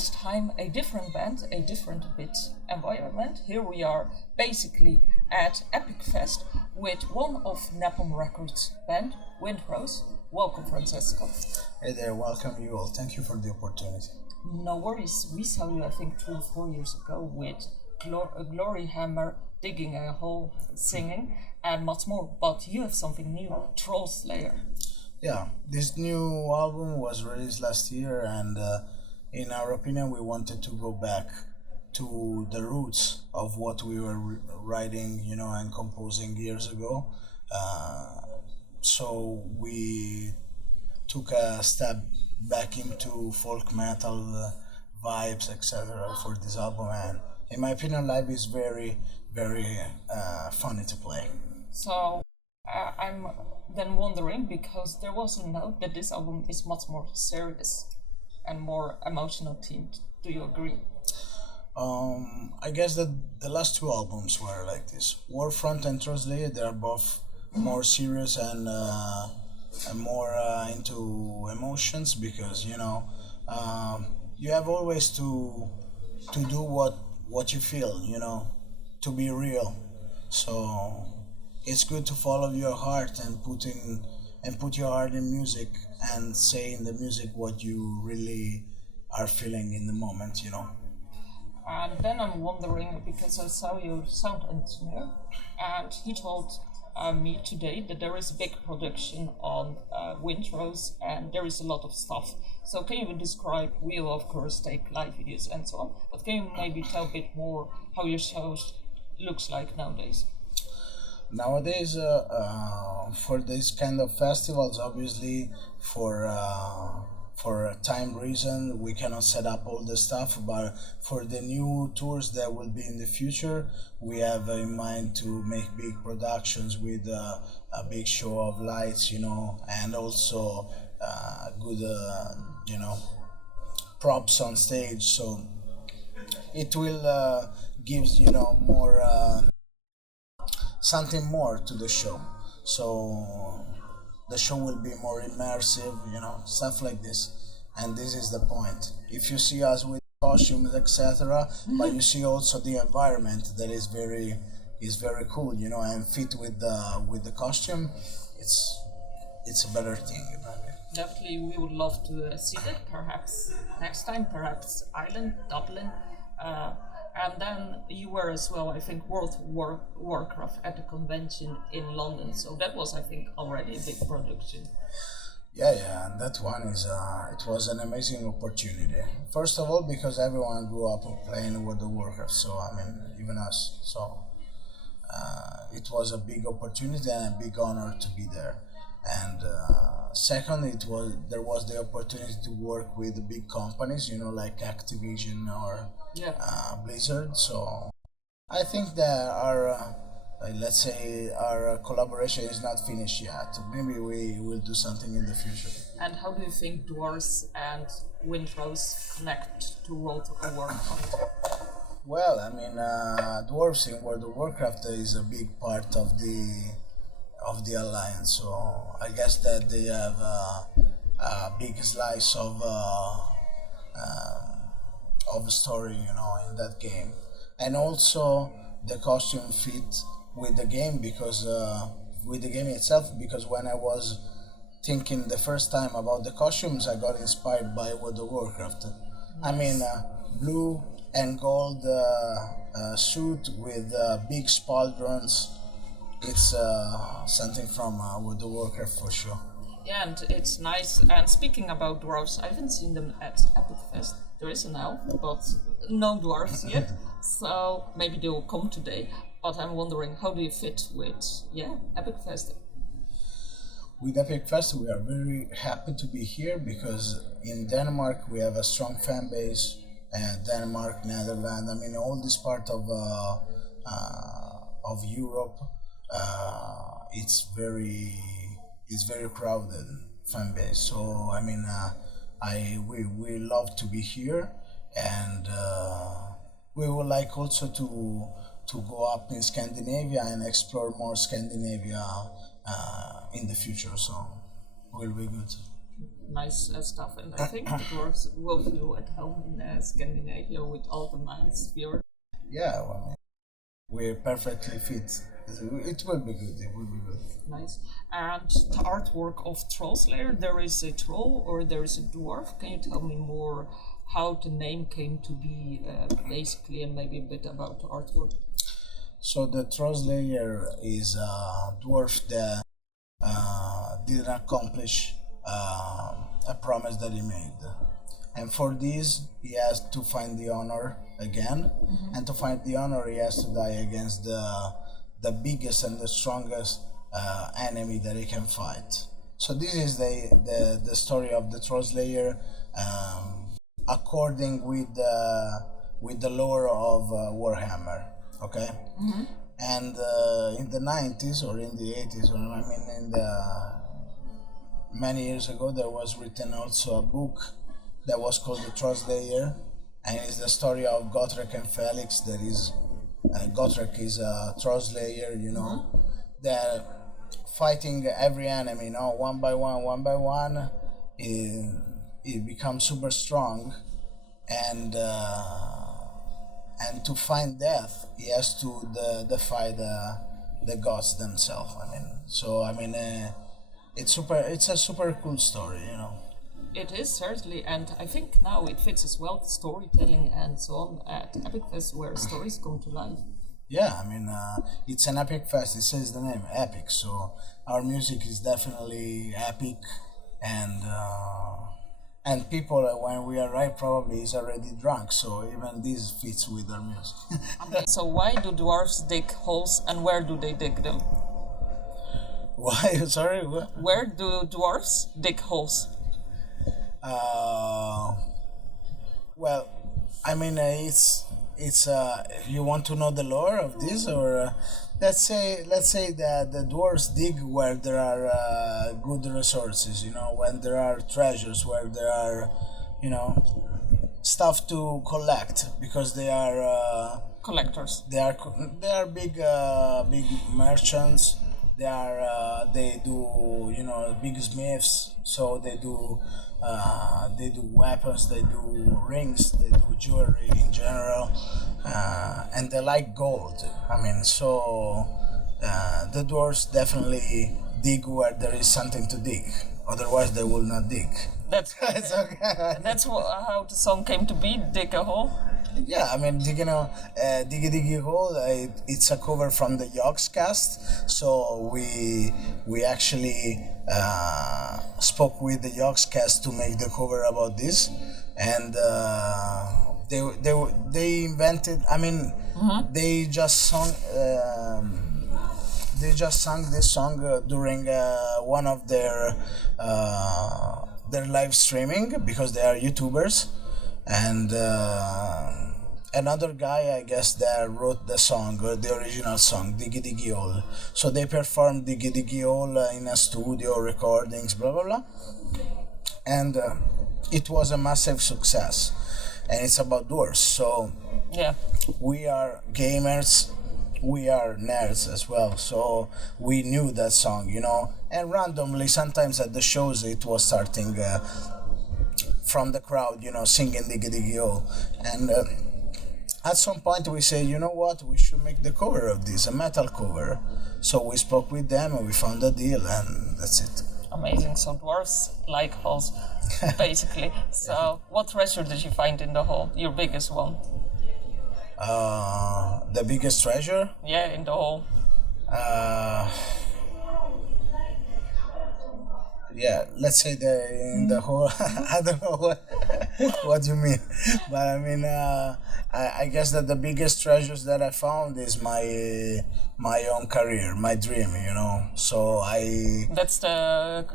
this time a different band, a different bit environment. Here we are basically at EpicFest with one of Napalm Records' band, Windrose. Welcome, Francesco. Hey there, welcome you all. Thank you for the opportunity. No worries. We saw you, I think, 3 or 4 years ago with Glory Hammer, Digging a Hole, singing, and much more. But you have something new, Trollslayer. Yeah, this new album was released last year, and in our opinion, we wanted to go back to the roots of what we were writing, and composing years ago. So we took a step back into folk metal vibes, etc. for this album, and in my opinion, live is very, very funny to play. So I'm then wondering, because there was a note that this album is much more serious and more emotional themed. Do you agree? I guess that the last 2 albums were like this. Warcraft and Trollslayer, they are both more serious and more into emotions, because you have always to do what you feel, to be real. So it's good to follow your heart and put your heart in music and say in the music what you really are feeling in the moment. And then I'm wondering, because I saw your sound engineer, and he told me today that there is a big production on Windrose, and there is a lot of stuff. So can you describe, we'll of course take live videos and so on, but can you maybe tell a bit more how your show looks like nowadays? Nowadays, for this kind of festivals, obviously, for a time reason, we cannot set up all the stuff, but for the new tours that will be in the future, we have in mind to make big productions with a big show of lights, and also good, props on stage. So it will gives more something more to the show. So the show will be more immersive, stuff like this. And this is the point. If you see us with costumes, etc., but you see also the environment that is very cool, and fit with the costume, it's a better thing. Definitely, we would love to see that. Perhaps next time, perhaps Ireland, Dublin. And then you were as well, I think, World Warcraft at the convention in London. So that was, I think, already a big production. Yeah, and that one it was an amazing opportunity. First of all, because everyone grew up playing World of Warcraft, so even us. So it was a big opportunity and a big honor to be there. And second, there was the opportunity to work with big companies, like Activision or Blizzard. So I think that our let's say our collaboration is not finished yet. Maybe we will do something in the future. And how do you think Dwarves and Windrose connect to World of Warcraft? Well, Dwarves in World of Warcraft is a big part of the alliance. So I guess that they have a big slice of story, in that game, and also the costume fit with the game, because with the game itself, because when I was thinking the first time about the costumes, I got inspired by World of Warcraft. Nice. Blue and gold suit with big pauldrons. It's something from World of Warcraft for sure. Yeah, and it's nice. And speaking about dwarves, I haven't seen them at EpicFest. There is an elf, but no dwarves yet. So maybe they will come today. But I'm wondering, how do you fit with EpicFest? With EpicFest, we are very happy to be here, because in Denmark we have a strong fan base. Denmark, Netherlands, all this part of Europe. It's very crowded fan base. So we love to be here, and we would like also to go up in Scandinavia and explore more Scandinavia in the future. So will be good. nice stuff, and I think the dwarves will feel at home in Scandinavia with all the mines here. Yeah, well, I mean, we're perfectly fit. It will be good. It will be good. Nice. And the artwork of Trollslayer, there is a troll or there is a dwarf. Can you tell me more how the name came to be, basically, and maybe a bit about the artwork? So the Trollslayer is a dwarf that didn't accomplish a promise that he made. And for this, he has to find the honor again. And to find the honor, he has to die against the biggest and the strongest enemy that he can fight. So this is the story of the Trollslayer, according with the lore of Warhammer. Okay. And in the 90s or in the 80s, or I mean in the many years ago, there was written also a book that was called the Trollslayer, and it's the story of Gotrek and Felix. That is, Gotrek is a Trollslayer, you know, that fighting every enemy, you know, one by one. It becomes super strong, and to find death, he has to defy the gods themselves. I mean, so I mean, it's a super cool story, you know. It is certainly, and I think now it fits as well, storytelling and so on at EpicFest, where stories come to life. Yeah, I mean, it's an epic fest. It says the name, epic. So our music is definitely epic, and people when we arrive probably is already drunk. So even this fits with our music. So why do dwarves dig holes, and where do they dig them? Why? Sorry. What? Where do dwarves dig holes? Well, I mean, it's you want to know the lore of this, or let's say that the dwarves dig where there are good resources, you know, when there are treasures, where there are, you know, stuff to collect, because they are Collectors. they are big merchants. They do, you know, big smiths, so they do weapons, they do rings, they do jewelry in general, and they like gold. I mean, so the dwarves definitely dig where there is something to dig. Otherwise, they will not dig. That's It's okay. that's how the song came to be. Dig a hole. Yeah, I mean, Diggy Diggy Hole, it's a cover from the Yogscast. So we actually spoke with the Yogscast to make the cover about this, and they invented. I mean, they just sung. They just sang this song during one of their live streaming, because they are YouTubers, and another guy, I guess, that wrote the song, or the original song, Diggy Diggy All. So they performed Diggy Diggy All in a studio, recordings, blah blah blah, and it was a massive success. And it's about dwarves, so Yeah. we are gamers, we are nerds as well, so we knew that song, you know, and randomly sometimes at the shows it was starting from the crowd, you know, singing Diggy Diggy All. And at some point we say, you know what, we should make the cover of this, a metal cover. So we spoke with them and we found a deal, and that's it. Amazing. So dwarves like holes, basically. So what treasure did you find in the hole? Your biggest one? The biggest treasure? Yeah, in the hole. Yeah, let's say in the whole. I don't know what you mean, but I mean, I guess that the biggest treasures that I found is my own career, my dream, you know. So That's the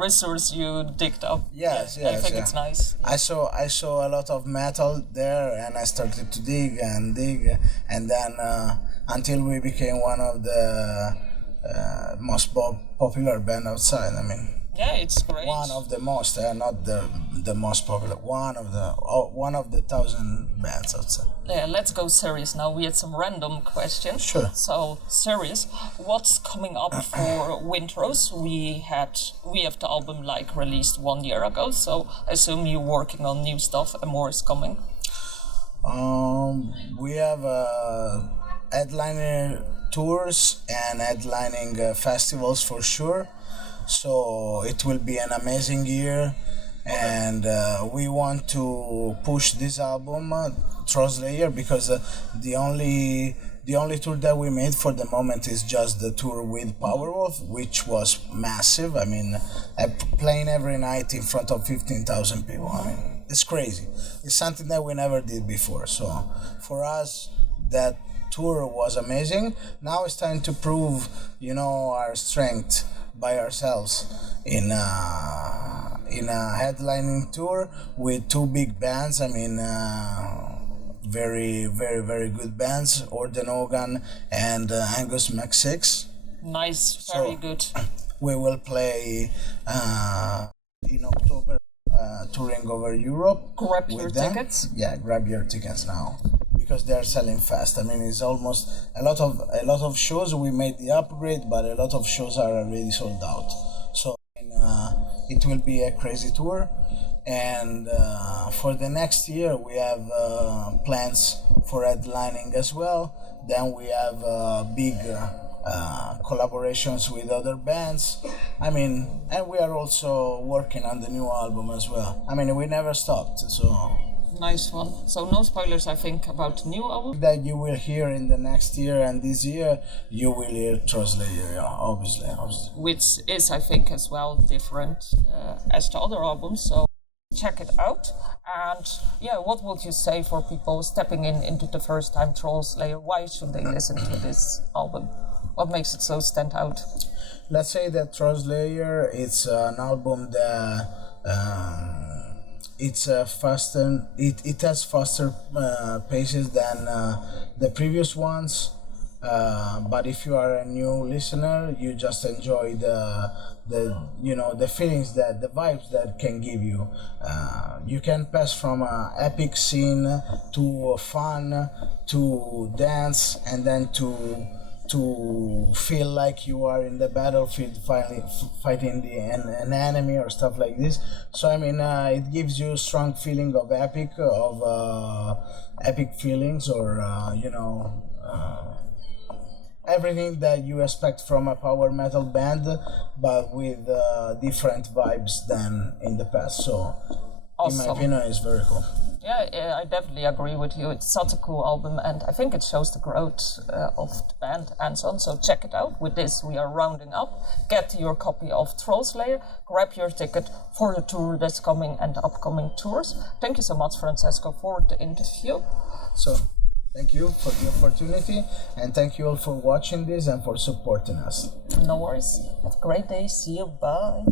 resource you digged up. Yes, Yeah, I yes, think yeah. it's nice. I saw a lot of metal there, and I started to dig, and then until we became one of the most popular band outside. I mean, Yeah, it's great. One of the most, not the most popular. One of the 1,000 bands, I'd say. Yeah, let's go serious now. We had some random questions. Sure. So serious. What's coming up for Windrose? We have the album like released 1 year ago. So I assume you're working on new stuff and more is coming. We have headliner tours and headlining festivals for sure. So it will be an amazing year, and we want to push this album, Trollslayer, because the only tour that we made for the moment is just the tour with Powerwolf, which was massive. I mean, playing every night in front of 15,000 people. I mean, it's crazy. It's something that we never did before. So for us, that tour was amazing. Now it's time to prove, our strength by ourselves in a headlining tour with two big bands. I mean, very, very, very good bands, Orden Hogan and Angus Mac6. Nice, very good. We will play in October, touring over Europe. Grab your tickets. Yeah, grab your tickets now, because they're selling fast. I mean, it's almost a lot of shows. We made the upgrade, but a lot of shows are already sold out. So it will be a crazy tour. And for the next year, we have plans for headlining as well. Then we have big collaborations with other bands. I mean, and we are also working on the new album as well. I mean, we never stopped. So. Nice one. So no spoilers, I think, about the new album. That you will hear in the next year and this year, you will hear Trollslayer, obviously. Which is, I think, as well different as the other albums. So check it out. And yeah, what would you say for people stepping into the first time Trollslayer? Why should they listen to this album? What makes it so stand out? Let's say that Trollslayer, it's an album that it's faster. It has faster paces than the previous ones. But if you are a new listener, you just enjoy the feelings, that the vibes that can give you. You can pass from a epic scene to fun to dance, and then to feel like you are in the battlefield fighting an enemy or stuff like this. So I mean, it gives you a strong feeling of epic feelings, or everything that you expect from a power metal band, but with different vibes than in the past. So awesome. In my opinion, it's very cool. Yeah, I definitely agree with you. It's such a cool album, and I think it shows the growth of the band and so on. So check it out. With this, we are rounding up. Get your copy of Trollslayer. Grab your ticket for the tour that's coming and the upcoming tours. Thank you so much, Francesco, for the interview. So, thank you for the opportunity, and thank you all for watching this and for supporting us. No worries. Have a great day. See you. Bye.